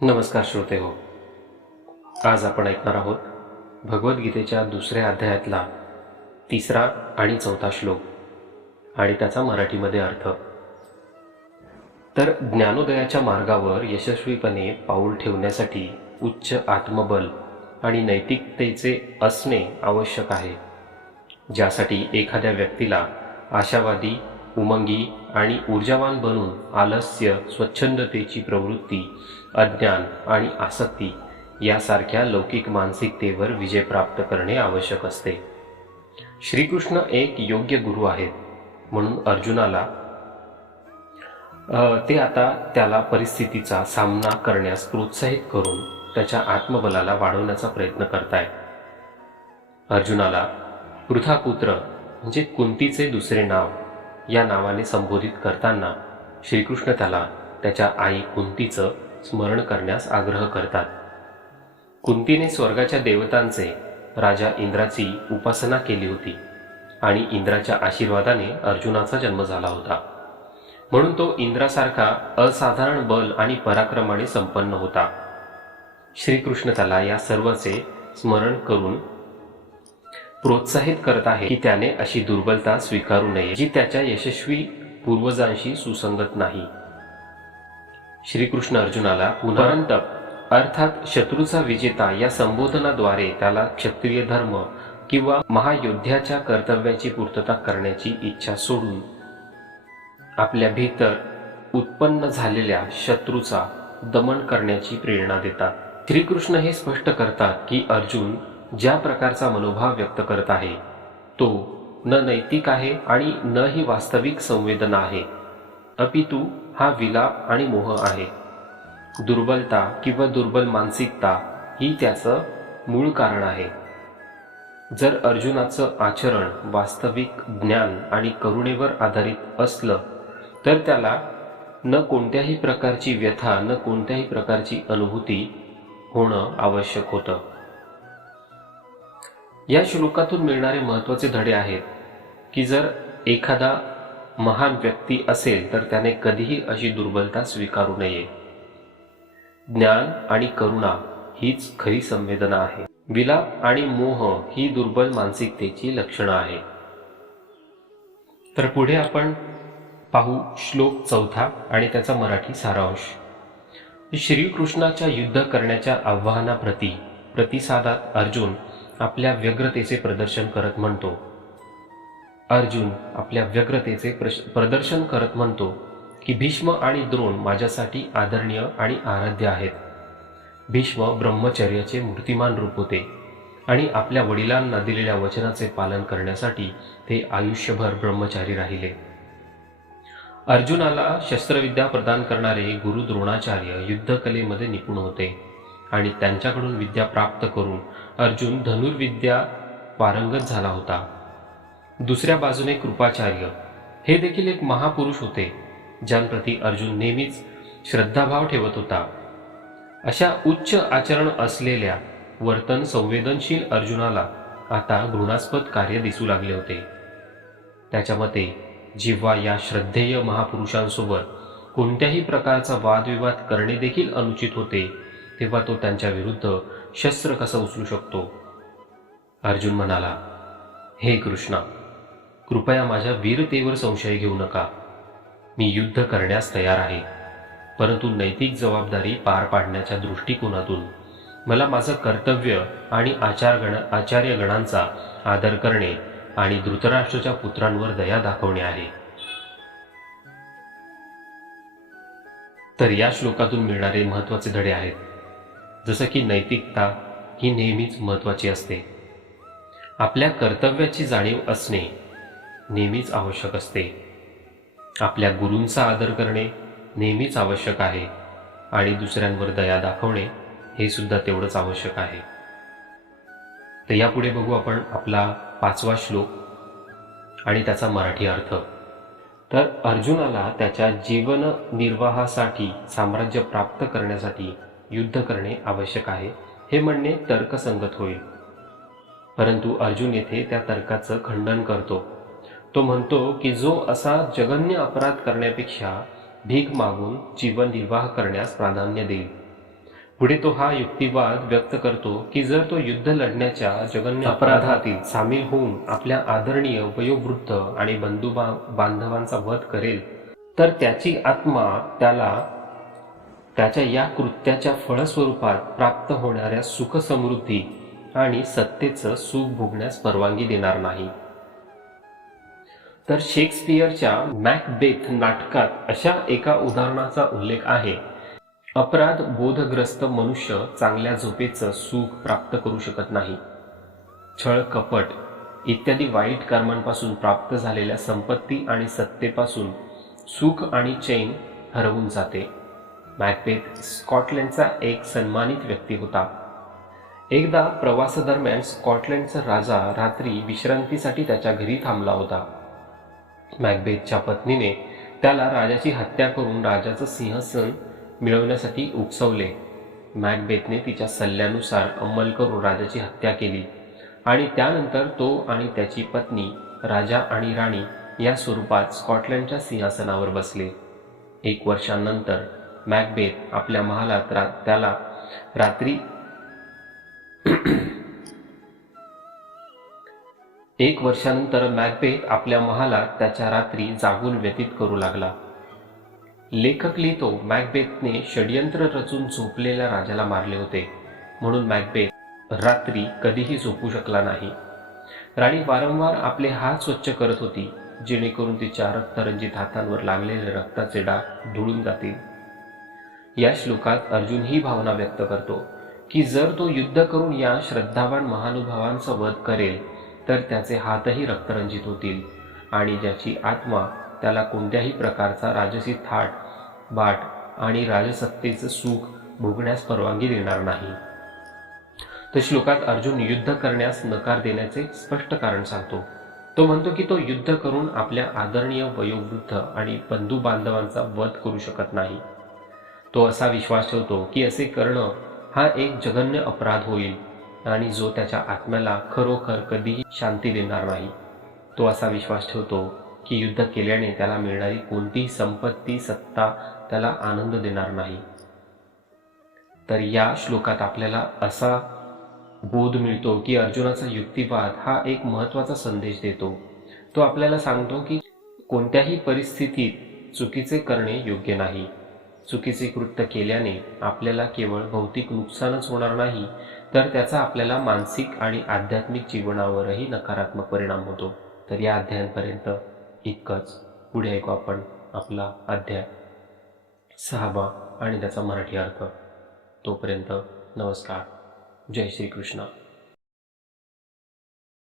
नमस्कार श्रोते हो. आज आपण ऐकणार आहोत भगवद्गीतेच्या दुसऱ्या अध्यायातला 3रा आणि 4था श्लोक आणि त्याचा मराठीमध्ये अर्थ. तर ज्ञानोदयाच्या मार्गावर यशस्वीपणे पाऊल ठेवण्यासाठी उच्च आत्मबल आणि नैतिकतेचे असणे आवश्यक आहे, ज्यासाठी एखाद्या व्यक्तीला आशावादी, उमंगी आणि ऊर्जावान बनून आलस्य, स्वच्छंदतेची प्रवृत्ती, अज्ञान आणि आसक्ती यासारख्या लौकिक मानसिकतेवर विजय प्राप्त करणे आवश्यक असते. श्रीकृष्ण एक योग्य गुरु आहेत, म्हणून अर्जुनाला आता त्याला परिस्थितीचा सामना करण्यास प्रोत्साहित करून त्याच्या आत्मबलाला वाढवण्याचा प्रयत्न करतायत. अर्जुनाला पृथापुत्र म्हणजे कुंतीचे दुसरे नाव या नावाने संबोधित करताना श्रीकृष्ण त्याला त्याच्या आई कुंतीचं स्मरण करण्यास आग्रह करतात. कुंतीने स्वर्गाच्या देवतांचे राजा इंद्राची उपासना केली होती आणि इंद्राच्या आशीर्वादाने अर्जुनाचा जन्म झाला होता, म्हणून तो इंद्रासारखा असाधारण बल आणि पराक्रमाने संपन्न होता. श्रीकृष्ण त्याला या सर्वाचे स्मरण करून प्रोत्साहित करत आहे की त्याने अशी दुर्बलता स्वीकारू नये जी त्याच्या यशस्वी पूर्वजांशी सुसंगत नाही. श्रीकृष्ण अर्जुनाला परंतप अर्थात शत्रूचा विजेता या संबोधनाद्वारे त्याला क्षत्रिय धर्म किंवा महायोद्ध्याच्या कर्तव्याची पूर्तता करण्याची इच्छा सोडून आपल्या भीतर उत्पन्न झालेल्या शत्रूचा दमन करण्याची प्रेरणा देतात. श्रीकृष्ण हे स्पष्ट करतात की अर्जुन ज्या प्रकारचा मनोभाव व्यक्त करत आहे तो न नैतिक आहे आणि न ही वास्तविक संवेदना आहे, अपितु हा विलाप आणि मोह आहे. दुर्बलता किंवा दुर्बल मानसिकता ही त्याचं मूळ कारण आहे. जर अर्जुनाचं आचरण वास्तविक ज्ञान आणि करुणेवर आधारित असलं तर त्याला न कोणत्याही प्रकारची व्यथा, न कोणत्याही प्रकारची अनुभूती होणं आवश्यक होतं. या श्लोकातून मिळणारे महत्त्वाचे धडे आहेत की जर एखादा महान व्यक्ती असेल तर त्याने कधीही अशी दुर्बलता स्वीकारू नये. ज्ञान आणि करुणा हीच खरी संवेदना आहे. विलाप आणि मोह ही दुर्बल मानसिकतेची लक्षणं आहे. तर पुढे आपण पाहू श्लोक 4था आणि त्याचा मराठी सारांश. श्रीकृष्णाच्या युद्ध करण्याच्या आव्हानाप्रती प्रतिसादात अर्जुन आपल्या व्यग्रतेचे प्रदर्शन करत म्हणतो की भीष्म आणि द्रोण माझ्यासाठी आदरणीय आणि आराध्य आहेत. भीष्म ब्रह्मचर्याचे मूर्तिमान रूप होते आणि आपल्या वडिलांना दिलेल्या वचनाचे पालन करण्यासाठी ते आयुष्यभर ब्रह्मचारी राहिले. अर्जुनाला शस्त्रविद्या प्रदान करणारे गुरु द्रोणाचार्य युद्धकलेमध्ये निपुण होते आणि त्यांच्याकडून विद्या प्राप्त करून अर्जुन धनुर्विद्या पारंगत झाला होता. दुसऱ्या बाजूने कृपाचार्य हे देखील एक महापुरुष होते ज्यांप्रती अर्जुन नेहमीच श्रद्धाभाव ठेवत होता. अशा उच्च आचरण असलेल्या वर्तन संवेदनशील अर्जुनाला आता घृणास्पद कार्य दिसू लागले होते. त्याच्या मते जेव्हा या श्रद्धेय महापुरुषांसोबत कोणत्याही प्रकारचा वादविवाद करणे देखील अनुचित होते तेव्हा तो त्यांच्या विरुद्ध शस्त्र कसं उचलू शकतो. अर्जुन म्हणाला, हे कृष्णा, कृपया माझ्या वीरतेवर संशय घेऊ नका. मी युद्ध करण्यास तयार आहे, परंतु नैतिक जबाबदारी पार पाडण्याच्या दृष्टिकोनातून मला माझं कर्तव्य आणि आचार्यगणांचा आदर करणे आणि धृतराष्ट्राच्या पुत्रांवर दया दाखवणे आहे. तर या श्लोकातून मिळणारे महत्त्वाचे धडे आहेत, जसं की नैतिकता ही नेहमीच महत्त्वाची असते. आपल्या कर्तव्याची जाणीव असणे नेहमीच आवश्यक असते. आपल्या गुरूंचा आदर करणे नेहमीच आवश्यक आहे आणि दुसऱ्यांवर दया दाखवणे हे सुद्धा तेवढंच आवश्यक आहे. तर यापुढे बघू आपण आपला 5वा श्लोक आणि त्याचा मराठी अर्थ. तर अर्जुनाला त्याच्या जीवन निर्वाहासाठी, साम्राज्य प्राप्त करण्यासाठी युद्ध करणे आवश्यक आहे हे म्हणणे तर्कसंगत होईल, परंतु अर्जुन येथे त्या तर्काचं खंडन करतो. तो म्हणतो की जो असा जघन्य अपराध करण्यापेक्षा भीक मागून जीवन निर्वाह करण्यास प्राधान्य देईल पुढे तो हा युक्तिवाद व्यक्त करतो की जर तो युद्ध लढण्याच्या जघन्य अपराधातील सामील होऊन आपल्या आदरणीय वयोवृद्ध आणि बंधू बांधवांचा वध करेल तर त्याची आत्मा त्याला त्याच्या या कृत्याच्या फळस्वरूपात प्राप्त होणाऱ्या सुख समृद्धी आणि सत्तेचं सुख भोगण्यास परवानगी देणार नाही. तर शेक्सपियरच्या मॅकबेथ नाटकात अशा एका उदाहरणाचा उल्लेख आहे. अपराध बोधग्रस्त मनुष्य चांगल्या झोपेचं सुख प्राप्त करू शकत नाही. छळ, कपट इत्यादी वाईट कर्मांपासून प्राप्त झालेल्या संपत्ती आणि सत्तेपासून सुख आणि चैन हरवून जाते. मॅकबेथ स्कॉटलंडचा एक सन्मानित व्यक्ती होता. एकदा प्रवासादरम्यान स्कॉटलंडचा राजा रात्री विश्रांतीसाठी त्याच्या घरी थांबला होता. मॅकबेथच्या पत्नीने त्याला राजाची हत्या करून राजाचं सिंहासन मिळवण्यासाठी उकसवले. मॅकबेथने तिच्या सल्ल्यानुसार अंमल करून राजाची हत्या केली आणि त्यानंतर तो आणि त्याची पत्नी राजा आणि राणी या स्वरूपात स्कॉटलंडच्या सिंहासनावर बसले. 1 वर्षानंतर मॅकबेथ आपल्या महालात त्याला रात्री 1 वर्षानंतर मॅकबेथ आपल्या महालात त्याच्या रात्री जागून व्यतीत करू लागला. लेखक लिहितो, मॅकबेथने षड्यंत्र रचून झोपलेल्या राजाला मारले होते म्हणून मॅकबेथ रात्री कधीही झोपू शकला नाही. राणी वारंवार आपले हात स्वच्छ करत होती जेणेकरून तिच्या रक्तरंजित हातांवर लागलेले रक्ताचे डाग धुळून जातील. या श्लोकात अर्जुन ही भावना व्यक्त करतो की जर तो युद्ध करून या श्रद्धावान महानुभावांचा वध करेल तर त्याचे हातही रक्तरंजित होतील आणि ज्याची आत्मा त्याला कोणत्याही प्रकारचा राजसी थाट, बाट आणि राजसत्तेचं सुख भोगण्यास परवानगी देणार नाही. तर श्लोकात अर्जुन युद्ध करण्यास नकार देण्याचे स्पष्ट कारण सांगतो. तो म्हणतो की तो युद्ध करून आपल्या आदरणीय वयोवृद्ध आणि बंधू बांधवांचा वध करू शकत नाही. तो असा विश्वास ठेवतो की असे करणं हा एक जघन्य अपराध होईल आणि जो त्याच्या आत्म्याला खरोखर कधीही शांती देणार नाही. तो असा विश्वास ठेवतो की युद्ध केल्याने त्याला मिळणारी कोणतीही संपत्ती, सत्ता त्याला आनंद देणार नाही. तर या श्लोकात आपल्याला असा बोध मिळतो की अर्जुनाचा युक्तिवाद हा एक महत्त्वाचा संदेश देतो. तो आपल्याला सांगतो की कोणत्याही परिस्थितीत चुकीचे करणे योग्य नाही. चुकीचे कृत्य केल्याने आपल्याला केवळ भौतिक नुकसानच होणार नाही तर त्याचा आपल्याला मानसिक आणि आध्यात्मिक जीवनावरही नकारात्मक परिणाम होतो. तर या अध्यायांपर्यंत इतकंच. पुढे ऐकू आपण आपला अध्याय 6 आणि त्याचा मराठी अर्थ. तोपर्यंत नमस्कार. जय श्री कृष्ण.